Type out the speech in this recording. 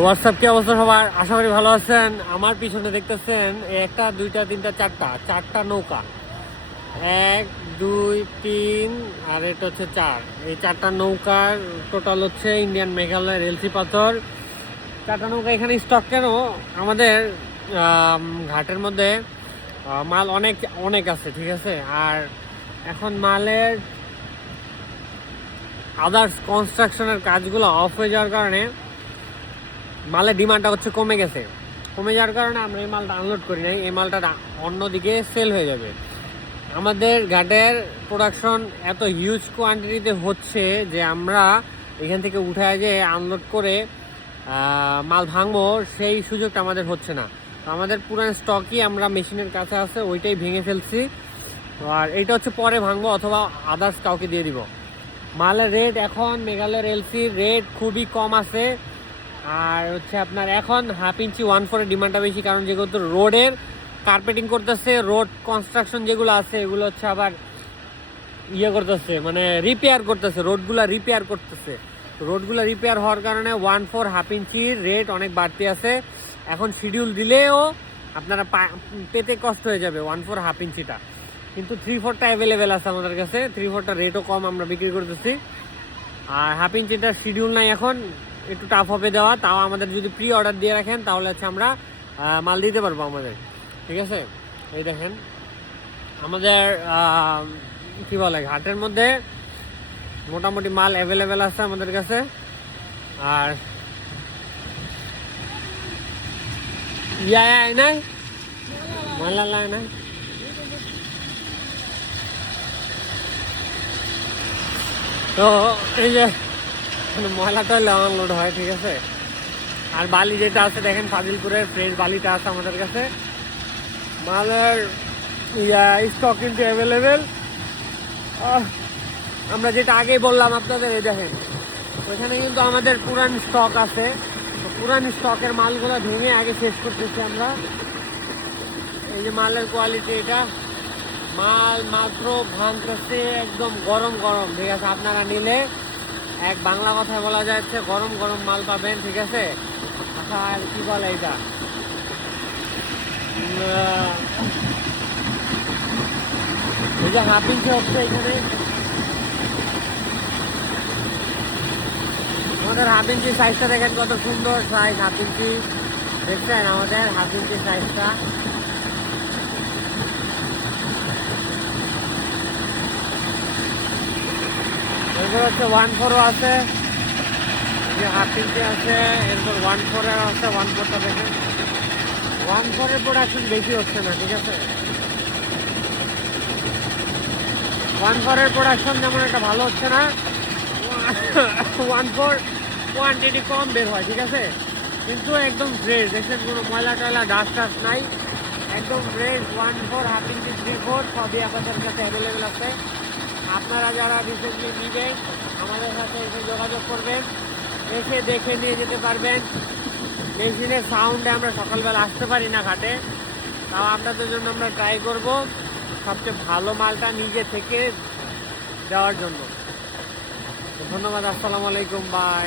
WhatsApp কি অবস্থা সবার? আশা করি ভালো আছেন। আমার পিছনে দেখতেছেন একটা দুইটা তিনটা চারটা নৌকা। 1 2 3 আর এটা হচ্ছে 4। এই চারটা নৌকার টোটাল হচ্ছে ইন্ডিয়ান মেঘালয়ের এলসি পাথর। চারটা নৌকা এখানে স্টক কেন? আমাদের ঘাটের মধ্যে মাল অনেক অনেক আছে, ঠিক আছে। আর এখন মালের আদার্স কনস্ট্রাকশনের কাজগুলো অফ হয়ে যাওয়ার কারণে মালের ডিমান্ডটা হচ্ছে কমে যাওয়ার কারণে আমরা এই মালটা আনলোড করি নাই। এই মালটা অন্যদিকে সেল হয়ে যাবে। আমাদের ঘাটের প্রোডাকশন এত হিউজ কোয়ান্টিটিতে হচ্ছে যে আমরা এখান থেকে উঠায় যে আনলোড করে মাল ভাঙবো সেই সুযোগটা আমাদের হচ্ছে না। তো আমাদের পুরান স্টকই আমরা মেশিনের কাছে আছে, ওইটাই ভেঙে ফেলছি। আর এইটা হচ্ছে পরে ভাঙবো অথবা আদার্স কাউকে দিয়ে দিব। মালের রেট এখন মেঘালয়ের এলসির রেট খুবই কম আছে। আর হচ্ছে আপনার এখন 1/2 ইঞ্চি 1/4 ডিমান্ডটা বেশি, কারণ যেহেতু রোডের কার্পেটিং করতেছে, রোড কনস্ট্রাকশন যেগুলো আছে এগুলো হচ্ছে আবার করতেছে, মানে রিপেয়ার করতেছে, রোডগুলো রিপেয়ার হওয়ার কারণে 1/4 1/2 ইঞ্চির রেট অনেক বাড়তি আছে। এখন শিডিউল দিলেও আপনারা পেতে কষ্ট হয়ে যাবে 1/4 1/2 ইঞ্চিটা, কিন্তু 3/4টা অ্যাভেলেবেল আছে আমাদের কাছে। 3/4টার রেটও কম, আমরা বিক্রি করতেছি। আর 1/2 ইঞ্চিটার শিডিউল নাই, এখন একটু টাফ হবে দেওয়া। তাও আমাদের যদি প্রি অর্ডার দিয়ে রাখেন তাহলে হচ্ছে আমরা মাল দিতে পারবো আমাদের, ঠিক আছে। এই দেখেন আমাদের কি বলে ঘাটের মধ্যে মোটামুটি মাল অ্যাভেলেবেল আছে আমাদের কাছে। আর নাই মালা নাই। তো এই যে ময়লা টয়লা আনলোড হয়, ঠিক আছে। আর বালি যেটা আছে দেখেন ফাজিলপুরের ফ্রেশ বালিটা আছে আমাদের কাছে। মালের স্টক কিন্তু অ্যাভেলেবেল। আমরা যেটা আগেই বললাম আপনাদের, এই দেখেন ওইখানে কিন্তু আমাদের পুরান স্টক আছে। তো পুরান স্টকের মালগুলো ভেঙে আগে শেষ করতেছি আমরা। এই যে মালের কোয়ালিটি, এটা মাল মাত্র ভাঙতেছে একদম গরম, ঠিক আছে। আপনারা নিলে এক বাংলা কথায় বলা যাচ্ছে গরম মাল পাবেন, ঠিক আছে। আচ্ছা আর কি বলে এটা, এই যে 1/2 ইঞ্চি হচ্ছে এখানে আমাদের 1/2 ইঞ্চি সাইজটা দেখেন কত সুন্দর সাইজ। 1/2 ইঞ্চি দেখছেন আমাদের 1/2 ইঞ্চি সাইজটা। এরপর হচ্ছে 1/4 আছে, যে 1/2 ইঞ্চি আছে, এরপর 1/4 আছে। 1/4টা দেখেন 1/4 প্রোডাকশন বেশি হচ্ছে না, ঠিক আছে। 1/4 প্রোডাকশন যেমন একটা ভালো হচ্ছে না, 1/4 কোয়ান্টিটি কম বের হয়, ঠিক আছে। কিন্তু একদম ফ্রেশ দেখছেন, কোনো ময়লা টয়লা ডাস্ট নাই, একদম ফ্রেশ। 1/4 1/2 ইঞ্চি 3/4 সবই আমাদের কাছে অ্যাভেলেবেল আছে। আপনারা যারা রিসেন্টলি নেবেন আমাদের সাথে এসে যোগাযোগ করবেন, এসে দেখে নিয়ে যেতে পারবেন। মেশিনের সাউন্ডে আমরা সকালবেলা আসতে পারি না ঘাটে, তাও আপনাদের জন্য আমরা ট্রাই করব সবচেয়ে ভালো মালটা নিজে থেকে দেওয়ার জন্য। ধন্যবাদ, আসসালামু আলাইকুম, বাই।